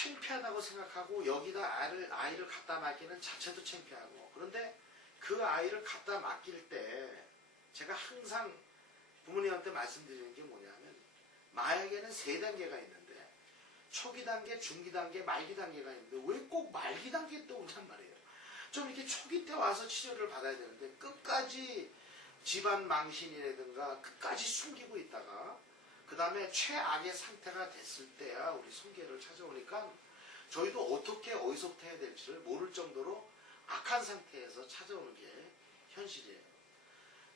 창피하다고 생각하고 여기다 아이를 갖다 맡기는 자체도 창피하고, 그런데 그 아이를 갖다 맡길 때 제가 항상 부모님한테 말씀드리는 게 뭐냐면, 마약에는 3단계가 있는데 초기 단계, 중기 단계, 말기 단계가 있는데 왜 꼭 말기 단계에 또 오냔 말이에요. 좀 이렇게 초기 때 와서 치료를 받아야 되는데 끝까지 집안 망신이라든가 끝까지 숨기고 있다가 그 다음에 최악의 상태가 됐을 때야 우리 성계를 찾아오니까 저희도 어떻게 어디서부터 해야 될지를 모를 정도로 악한 상태에서 찾아오는 게 현실이에요.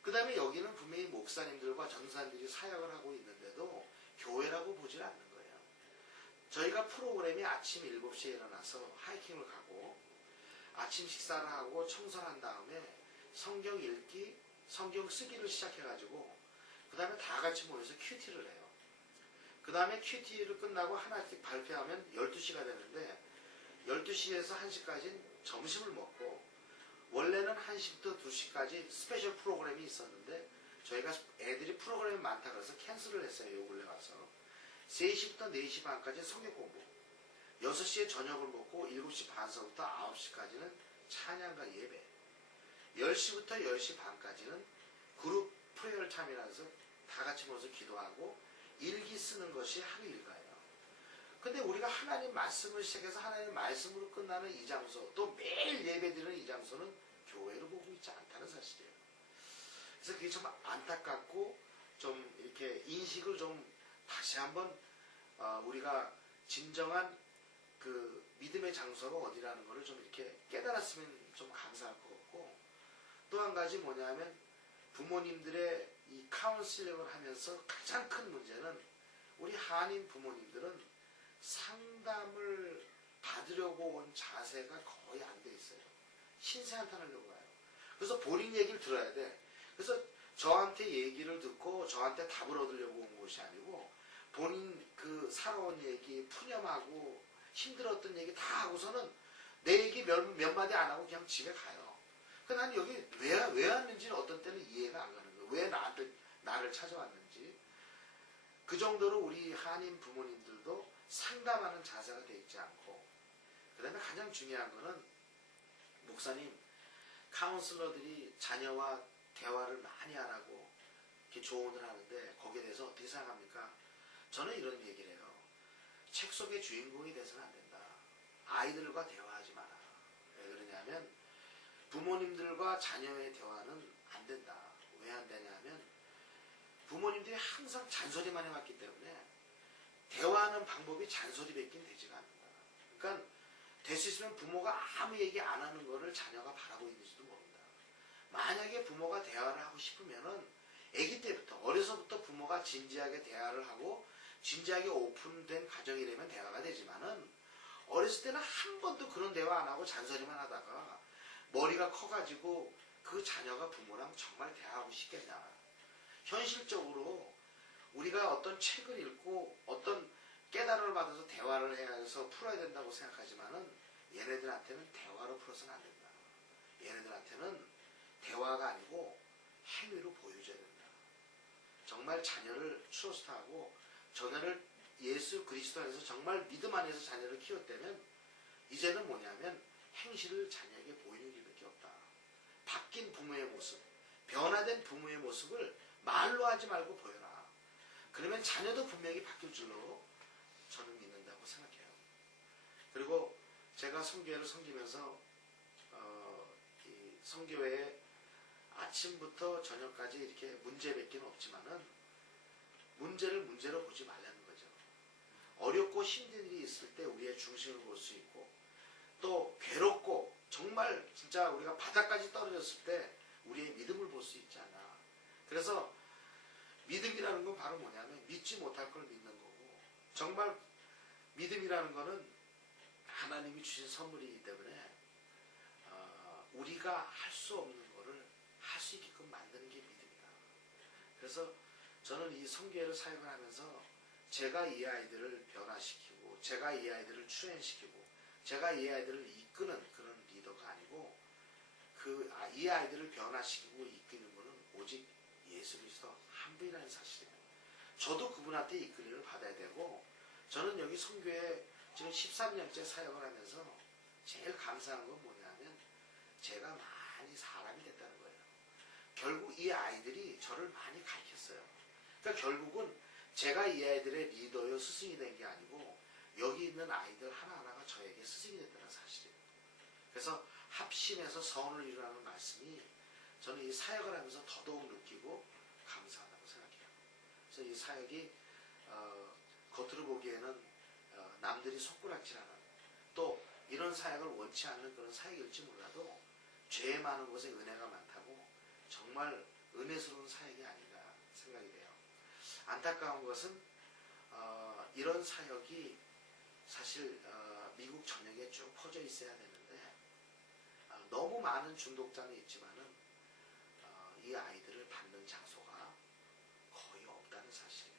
그 다음에 여기는 분명히 목사님들과 전사님들이 사역을 하고 있는데도 교회라고 보질 않는 거예요. 저희가 프로그램이 아침 7시에 일어나서 하이킹을 가고 아침 식사를 하고 청소를 한 다음에 성경 읽기, 성경 쓰기를 시작해가지고 그 다음에 다 같이 모여서 큐티를 해요. 그 다음에 큐티를 끝나고 하나씩 발표하면 12시가 되는데 12시에서 1시까지는 점심을 먹고, 원래는 1시부터 2시까지 스페셜 프로그램이 있었는데 저희가 애들이 프로그램이 많다 그래서 캔슬을 했어요. 요 근래 와서 3시부터 4시 반까지 성경 공부, 6시에 저녁을 먹고 7시 반서부터 9시까지는 찬양과 예배, 10시부터 10시 반까지는 그룹 프레이얼 타임이라서 다 같이 모여서 기도하고 일기 쓰는 것이 하루 일과예요. 근데 우리가 하나님 말씀을 시작해서 하나님 말씀으로 끝나는 이 장소, 또 매일 예배드리는 이 장소는 교회로 보고 있지 않다는 사실이에요. 그래서 그게 좀 안타깝고 좀 이렇게 인식을 좀 다시 한번 우리가 진정한 그 믿음의 장소가 어디라는 것을 좀 이렇게 깨달았으면 좀 감사할 것 같고, 또 한 가지 뭐냐면 부모님들의 이 카운슬링을 하면서 가장 큰 문제는 우리 한인 부모님들은 상담을 받으려고 온 자세가 거의 안 돼 있어요. 신세한탄 하려고 와요. 그래서 본인 얘기를 들어야 돼. 그래서 저한테 얘기를 듣고 저한테 답을 얻으려고 온 것이 아니고 본인 그 살아온 얘기, 푸념하고 힘들었던 얘기 다 하고서는 내 얘기 몇 마디 안 하고 그냥 집에 가요. 그 나는 여기 왜 왔는지는 어떤 때는 이해가 안 가는 거예요. 왜 나를 찾아왔는지. 그 정도로 우리 한인 부모님들도 상담하는 자세가 되어 있지 않고, 그 다음에 가장 중요한 거는 목사님, 카운슬러들이 자녀와 대화를 많이 하라고 이렇게 조언을 하는데 거기에 대해서 어떻게 생각합니까? 저는 이런 얘기를 해요. 책 속의 주인공이 돼서는 안 된다. 아이들과 대화하지 마라. 왜 그러냐면 부모님들과 자녀의 대화는 안 된다. 왜 안 되냐면 부모님들이 항상 잔소리만 해왔기 때문에 대화하는 방법이 잔소리밖에 되지가 않는다. 그러니까 될 수 있으면 부모가 아무 얘기 안 하는 거를 자녀가 바라고 있는지도 모른다. 만약에 부모가 대화를 하고 싶으면은 아기 때부터, 어려서부터 부모가 진지하게 대화를 하고 진지하게 오픈된 가정이 되면 대화가 되지만은 어렸을 때는 한 번도 그런 대화 안 하고 잔소리만 하다가 머리가 커가지고 그 자녀가 부모랑 정말 대화하고 싶겠냐. 현실적으로 우리가 어떤 책을 읽고 어떤 깨달음을 받아서 대화를 해서 풀어야 된다고 생각하지만은 얘네들한테는 대화로 풀어서는 안 된다. 얘네들한테는 대화가 아니고 행위로 보여줘야 된다. 정말 자녀를 트러스트하고 자녀를 예수 그리스도 안에서 정말 믿음 안에서 자녀를 키웠다면 이제는 뭐냐면 행실을 자녀에게 보이는 일밖에 없다. 바뀐 부모의 모습, 변화된 부모의 모습을 말로 하지 말고 보여라. 그러면 자녀도 분명히 바뀔 줄로 저는 믿는다고 생각해요. 그리고 제가 성교회를 섬기면서 이 성교회에 아침부터 저녁까지 이렇게 문제밖에 없지만은 문제를 문제로 보지 말라는 거죠. 어렵고 힘든 일이 있을 때 우리의 중심을 볼 수 있고, 또 괴롭고 정말 진짜 우리가 바닥까지 떨어졌을 때 우리의 믿음을 볼 수 있지 않나. 그래서 믿음이라는 건 바로 뭐냐면 믿지 못할 걸 믿는 거고, 정말 믿음이라는 거는 하나님이 주신 선물이기 때문에 우리가 할 수 없는 거를 할 수 있게끔 만드는 게 믿음이다. 그래서 저는 이 성교회를 사역을 하면서 제가 이 아이들을 변화시키고 제가 이 아이들을 추행시키고 제가 이 아이들을 이끄는 그런 리더가 아니고 이 아이들을 변화시키고 이끄는 분은 오직 예수 그리스도 한 분이라는 사실이에요. 저도 그분한테 이끌림을 받아야 되고, 저는 여기 성교회 지금 13년째 사역을 하면서 제일 감사한 건 뭐냐면 제가 많이 사람이 됐다는 거예요. 결국 이 아이들이 저를 많이 가르쳤어요. 그러니까 결국은 제가 이 아이들의 리더요 스승이 된 게 아니고 여기 있는 아이들 하나하나가 저에게 스승이 됐다는 사실이에요. 그래서 합심해서 선을 이루라는 말씀이 저는 이 사역을 하면서 더더욱 느끼고 감사하다고 생각해요. 그래서 이 사역이 겉으로 보기에는 남들이 손가락질하는 또 이런 사역을 원치 않는 그런 사역일지 몰라도 죄 많은 곳에 은혜가 많다고 정말 은혜스러운 사역이 아닌가 생각이 돼요. 안타까운 것은 이런 사역이 사실 미국 전역에 쭉 퍼져 있어야 되는데 너무 많은 중독자는 있지만은 이 아이들을 받는 장소가 거의 없다는 사실이에요.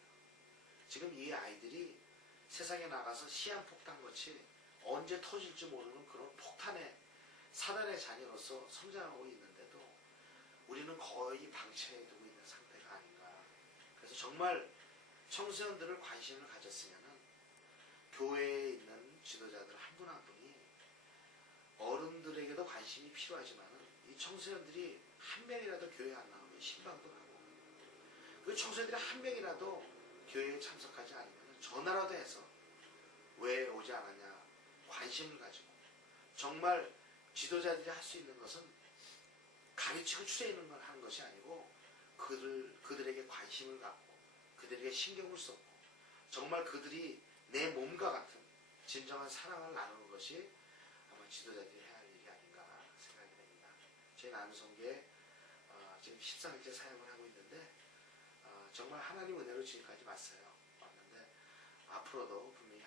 지금 이 아이들이 세상에 나가서 시한폭탄같이 언제 터질지 모르는 그런 폭탄의 사단의 자녀로서 성장하고 있는데도 우리는 거의 방치해두고 있는 상태가 아닌가. 그래서 정말 청소년들을 관심을 가졌으면 교회에 있는 지도자들 한 분 한 분이 어른들에게도 관심이 필요하지만 이 청소년들이 한 명이라도 교회 안 나오면 신방도 가고 그 청소년들이 한 명이라도 교회에 참석하지 않으면 전화라도 해서 왜 오지 않았냐 관심을 가지고 정말 지도자들이 할 수 있는 것은 가르치고 추려있는 걸 하는 것이 아니고 그들에게 관심을 갖고 그들에게 신경을 쏟고 정말 그들이 내 몸과 같은 진정한 사랑을 나누는 것이 아마 지도자들이 해야 할 일이 아닌가 생각이 됩니다. 저희 남성계 지금 14일째 사역을 하고 있는데 정말 하나님 은혜로 지금까지 왔어요. 왔는데 앞으로도 분명히